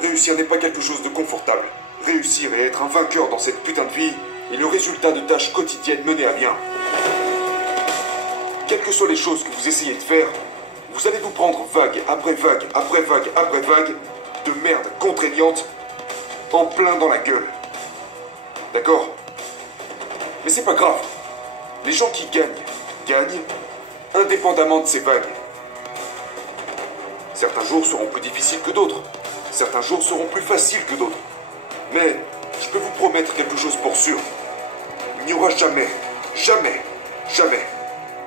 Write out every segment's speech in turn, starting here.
Réussir n'est pas quelque chose de confortable. Réussir et être un vainqueur dans cette putain de vie est le résultat de tâches quotidiennes menées à bien. Quelles que soient les choses que vous essayez de faire, vous allez vous prendre vague après vague après vague après vague de merde contraignante en plein dans la gueule. D'accord? Mais c'est pas grave. Les gens qui gagnent indépendamment de ces vagues. Certains jours seront plus difficiles que d'autres. Certains jours seront plus faciles que d'autres. Mais je peux vous promettre quelque chose pour sûr. Il n'y aura jamais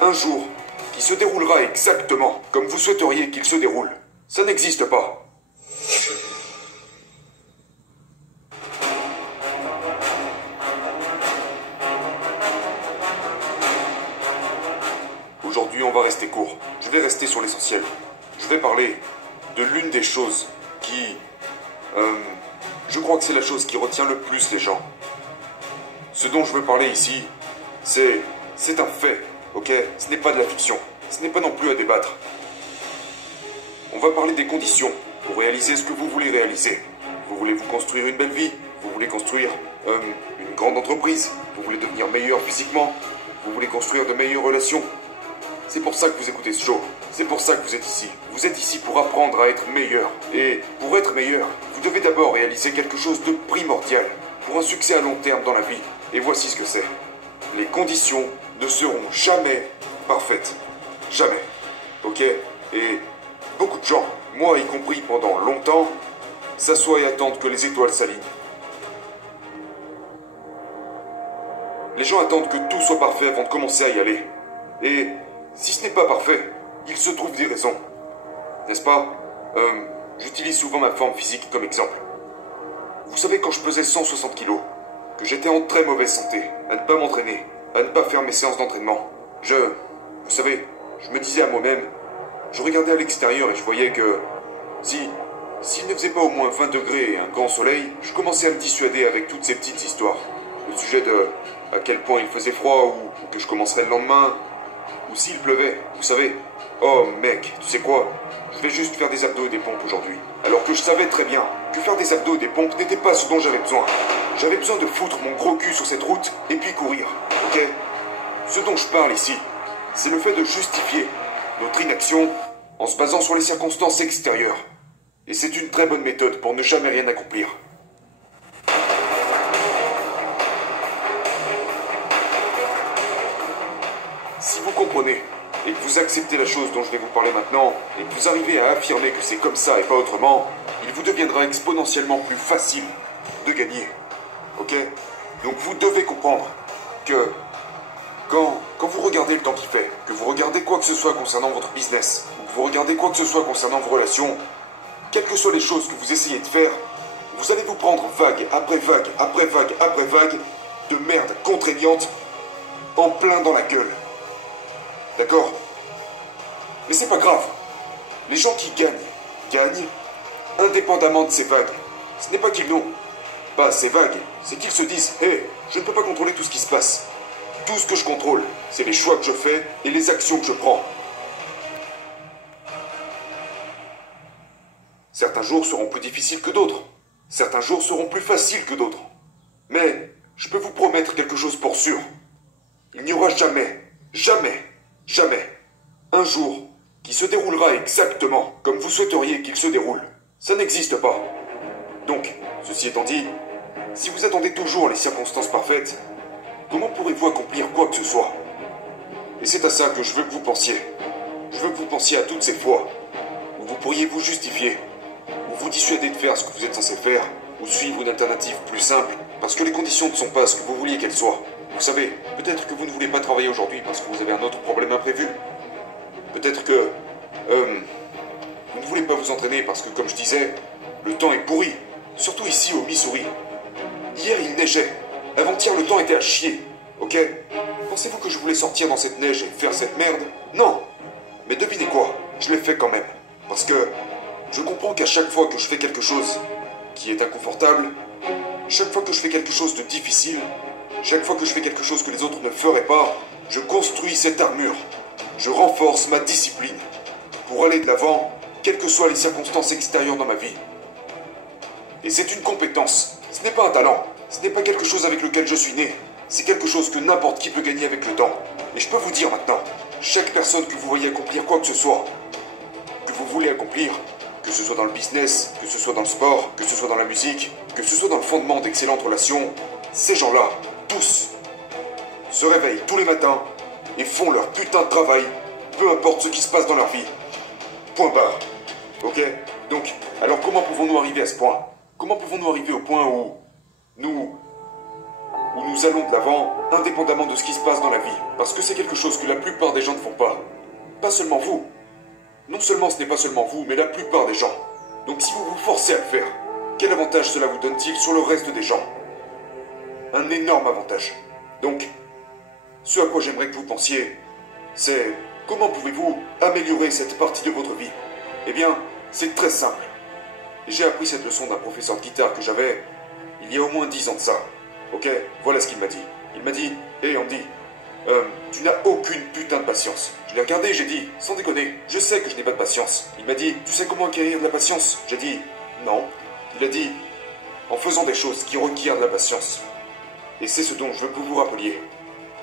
un jour qui se déroulera exactement comme vous souhaiteriez qu'il se déroule. Ça n'existe pas. Aujourd'hui, on va rester court. Je vais rester sur l'essentiel. Je vais parler de l'une des choses qui... je crois que c'est la chose qui retient le plus les gens. Ce dont je veux parler ici, c'est un fait, ok? Ce n'est pas de la fiction. Ce n'est pas non plus à débattre. On va parler des conditions pour réaliser ce que vous voulez réaliser. Vous voulez vous construire une belle vie. Vous voulez construire une grande entreprise. Vous voulez devenir meilleur physiquement. Vous voulez construire de meilleures relations. C'est pour ça que vous écoutez ce show. C'est pour ça que vous êtes ici. Vous êtes ici pour apprendre à être meilleur. Et pour être meilleur, vous devez d'abord réaliser quelque chose de primordial pour un succès à long terme dans la vie. Et voici ce que c'est. Les conditions ne seront jamais parfaites. Jamais. Ok? Et beaucoup de gens, moi y compris pendant longtemps, s'assoient et attendent que les étoiles s'alignent. Les gens attendent que tout soit parfait avant de commencer à y aller. Et si ce n'est pas parfait, il se trouve des raisons. N'est-ce pas? J'utilise souvent ma forme physique comme exemple. Vous savez, quand je pesais 160 kilos, que j'étais en très mauvaise santé, à ne pas m'entraîner, à ne pas faire mes séances d'entraînement, vous savez, je me disais à moi-même, je regardais à l'extérieur et je voyais que s'il ne faisait pas au moins 20 degrés et un grand soleil, je commençais à me dissuader avec toutes ces petites histoires. Le sujet de à quel point il faisait froid ou que je commencerais le lendemain, ou s'il pleuvait, vous savez. Oh mec, tu sais quoi? Je vais juste faire des abdos et des pompes aujourd'hui. Alors que je savais très bien que faire des abdos et des pompes n'était pas ce dont j'avais besoin. J'avais besoin de foutre mon gros cul sur cette route et puis courir, ok? Ce dont je parle ici, c'est le fait de justifier notre inaction en se basant sur les circonstances extérieures. Et c'est une très bonne méthode pour ne jamais rien accomplir. Si vous comprenez et que vous acceptez la chose dont je vais vous parler maintenant, et que vous arrivez à affirmer que c'est comme ça et pas autrement, il vous deviendra exponentiellement plus facile de gagner. Ok? Donc vous devez comprendre que quand vous regardez le temps qu'il fait, que vous regardez quoi que ce soit concernant votre business, ou que vous regardez quoi que ce soit concernant vos relations, quelles que soient les choses que vous essayez de faire, vous allez vous prendre vague après vague après vague après vague de merde contraignante en plein dans la gueule. D'accord? Mais c'est pas grave. Les gens qui gagnent indépendamment de ces vagues. Ce n'est pas qu'ils n'ont pas ces vagues, c'est qu'ils se disent « Hé, je ne peux pas contrôler tout ce qui se passe. Tout ce que je contrôle, c'est les choix que je fais et les actions que je prends. » Certains jours seront plus difficiles que d'autres. Certains jours seront plus faciles que d'autres. Mais je peux vous promettre quelque chose pour sûr. Il n'y aura jamais un jour qui se déroulera exactement comme vous souhaiteriez qu'il se déroule. Ça n'existe pas. Donc, ceci étant dit, si vous attendez toujours les circonstances parfaites, comment pourrez-vous accomplir quoi que ce soit? Et c'est à ça que je veux que vous pensiez. Je veux que vous pensiez à toutes ces fois où vous pourriez vous justifier, ou vous dissuader de faire ce que vous êtes censé faire, ou suivre une alternative plus simple, parce que les conditions ne sont pas ce que vous vouliez qu'elles soient. Vous savez, peut-être que vous ne voulez pas travailler aujourd'hui parce que vous avez un autre problème imprévu. Peut-être que vous ne voulez pas vous entraîner parce que, comme je disais, le temps est pourri. Surtout ici au Missouri. Hier, il neigeait. Avant-hier, le temps était à chier. Ok? Pensez-vous que je voulais sortir dans cette neige et faire cette merde? Non. Mais devinez quoi? Je l'ai fait quand même. Parce que je comprends qu'à chaque fois que je fais quelque chose qui est inconfortable, chaque fois que je fais quelque chose de difficile, chaque fois que je fais quelque chose que les autres ne feraient pas, je construis cette armure. Je renforce ma discipline pour aller de l'avant, quelles que soient les circonstances extérieures dans ma vie. Et c'est une compétence. Ce n'est pas un talent. Ce n'est pas quelque chose avec lequel je suis né. C'est quelque chose que n'importe qui peut gagner avec le temps. Et je peux vous dire maintenant, chaque personne que vous voyez accomplir quoi que ce soit, que vous voulez accomplir, que ce soit dans le business, que ce soit dans le sport, que ce soit dans la musique, que ce soit dans le fondement d'excellentes relations, ces gens-là, tous, se réveillent tous les matins et font leur putain de travail, peu importe ce qui se passe dans leur vie. Point barre. Ok? Donc, alors comment pouvons-nous arriver à ce point? Comment pouvons-nous arriver au point où nous allons de l'avant, indépendamment de ce qui se passe dans la vie? Parce que c'est quelque chose que la plupart des gens ne font pas. Pas seulement vous. Non seulement ce n'est pas seulement vous, mais la plupart des gens. Donc si vous vous forcez à le faire, quel avantage cela vous donne-t-il sur le reste des gens? Un énorme avantage. Donc, ce à quoi j'aimerais que vous pensiez, c'est comment pouvez-vous améliorer cette partie de votre vie? Eh bien, c'est très simple. J'ai appris cette leçon d'un professeur de guitare que j'avais il y a au moins 10 ans de ça. Ok, voilà ce qu'il m'a dit. Il m'a dit, hé Andy, tu n'as aucune putain de patience. Je l'ai regardé et j'ai dit, sans déconner, je sais que je n'ai pas de patience. Il m'a dit, tu sais comment acquérir de la patience? J'ai dit, non. Il a dit, en faisant des choses qui requièrent de la patience. Et c'est ce dont je veux que vous vous rappeliez.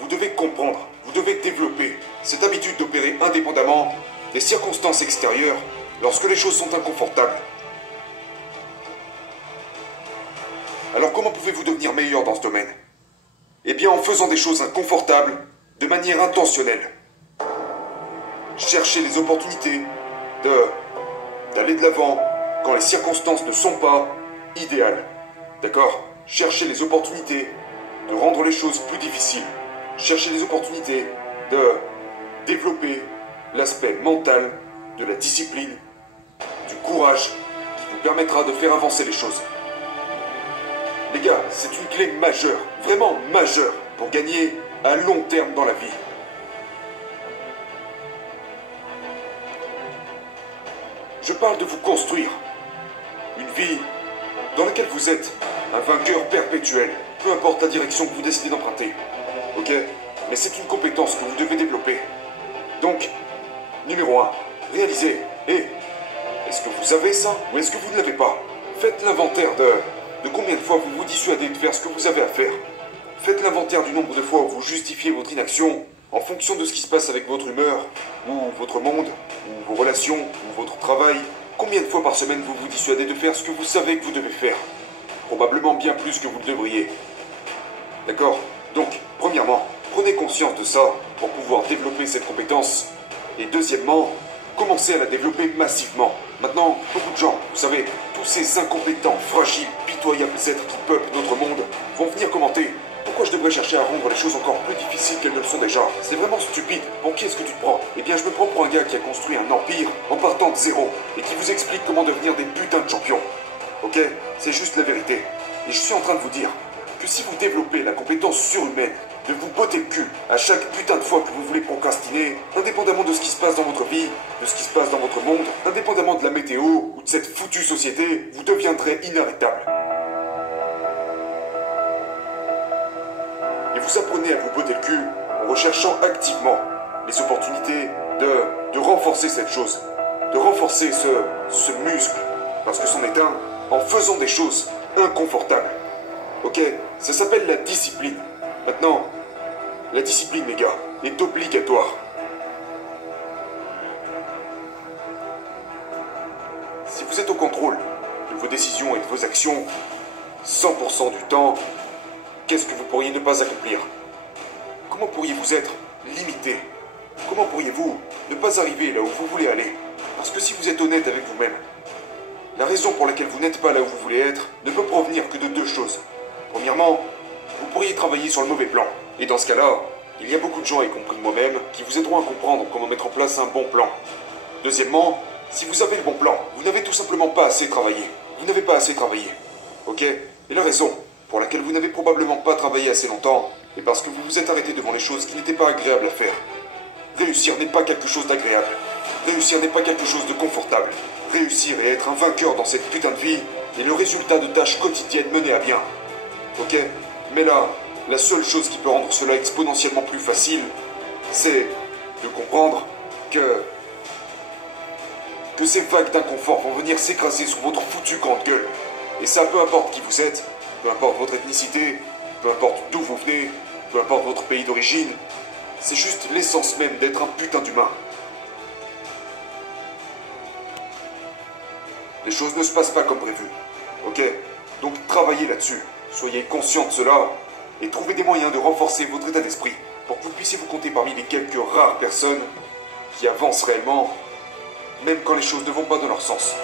Vous devez comprendre, vous devez développer cette habitude d'opérer indépendamment des circonstances extérieures lorsque les choses sont inconfortables. Alors comment pouvez-vous devenir meilleur dans ce domaine? Eh bien en faisant des choses inconfortables de manière intentionnelle. Cherchez les opportunités d'aller de l'avant quand les circonstances ne sont pas idéales. D'accord? Cherchez les opportunités de rendre les choses plus difficiles. Cherchez les opportunités de développer l'aspect mental, de la discipline, du courage qui vous permettra de faire avancer les choses. Les gars, c'est une clé majeure, vraiment majeure, pour gagner à long terme dans la vie. Je parle de vous construire une vie dans laquelle vous êtes un vainqueur perpétuel, peu importe la direction que vous décidez d'emprunter. Ok? Mais c'est une compétence que vous devez développer. Donc, numéro 1, réalisez. Est-ce que vous avez ça ou est-ce que vous ne l'avez pas? Faites l'inventaire de combien de fois vous vous dissuadez de faire ce que vous avez à faire. Faites l'inventaire du nombre de fois où vous justifiez votre inaction en fonction de ce qui se passe avec votre humeur, ou votre monde, ou vos relations, ou votre travail. Combien de fois par semaine vous vous dissuadez de faire ce que vous savez que vous devez faire? Probablement bien plus que vous le devriez. D'accord? Donc, premièrement, prenez conscience de ça pour pouvoir développer cette compétence. Et deuxièmement, commencez à la développer massivement. Maintenant, beaucoup de gens, vous savez, tous ces incompétents, fragiles, pitoyables êtres qui peuplent notre monde, vont venir commenter. Pourquoi je devrais chercher à rendre les choses encore plus difficiles qu'elles ne le sont déjà? C'est vraiment stupide. Pour qui est-ce que tu te prends? Eh bien, je me prends pour un gars qui a construit un empire en partant de zéro et qui vous explique comment devenir des putains de champions. Ok? C'est juste la vérité. Et je suis en train de vous dire que si vous développez la compétence surhumaine de vous botter le cul à chaque putain de fois que vous voulez procrastiner, indépendamment de ce qui se passe dans votre vie, de ce qui se passe dans votre monde, indépendamment de la météo ou de cette foutue société, vous deviendrez inarrêtable. Et vous apprenez à vous botter le cul en recherchant activement les opportunités de renforcer cette chose, de renforcer ce muscle, parce que c'en est un, en faisant des choses inconfortables. Ok? Ça s'appelle la discipline. Maintenant, la discipline, les gars, est obligatoire. Si vous êtes au contrôle de vos décisions et de vos actions, 100% du temps, qu'est-ce que vous pourriez ne pas accomplir? Comment pourriez-vous être limité? Comment pourriez-vous ne pas arriver là où vous voulez aller? Parce que si vous êtes honnête avec vous-même, la raison pour laquelle vous n'êtes pas là où vous voulez être ne peut provenir que de deux choses. Premièrement, vous pourriez travailler sur le mauvais plan. Et dans ce cas-là, il y a beaucoup de gens, y compris moi-même, qui vous aideront à comprendre comment mettre en place un bon plan. Deuxièmement, si vous avez le bon plan, vous n'avez tout simplement pas assez travaillé. Vous n'avez pas assez travaillé. Ok? Et la raison pour laquelle vous n'avez probablement pas travaillé assez longtemps est parce que vous vous êtes arrêté devant les choses qui n'étaient pas agréables à faire. Réussir n'est pas quelque chose d'agréable. Réussir n'est pas quelque chose de confortable. Réussir et être un vainqueur dans cette putain de vie est le résultat de tâches quotidiennes menées à bien. Ok? Mais là, la seule chose qui peut rendre cela exponentiellement plus facile, c'est de comprendre que ces vagues d'inconfort vont venir s'écraser sur votre foutue grande gueule. Et ça, peu importe qui vous êtes, peu importe votre ethnicité, peu importe d'où vous venez, peu importe votre pays d'origine, c'est juste l'essence même d'être un putain d'humain. Les choses ne se passent pas comme prévu, ok? Donc travaillez là-dessus, soyez conscient de cela, et trouvez des moyens de renforcer votre état d'esprit, pour que vous puissiez vous compter parmi les quelques rares personnes qui avancent réellement, même quand les choses ne vont pas dans leur sens.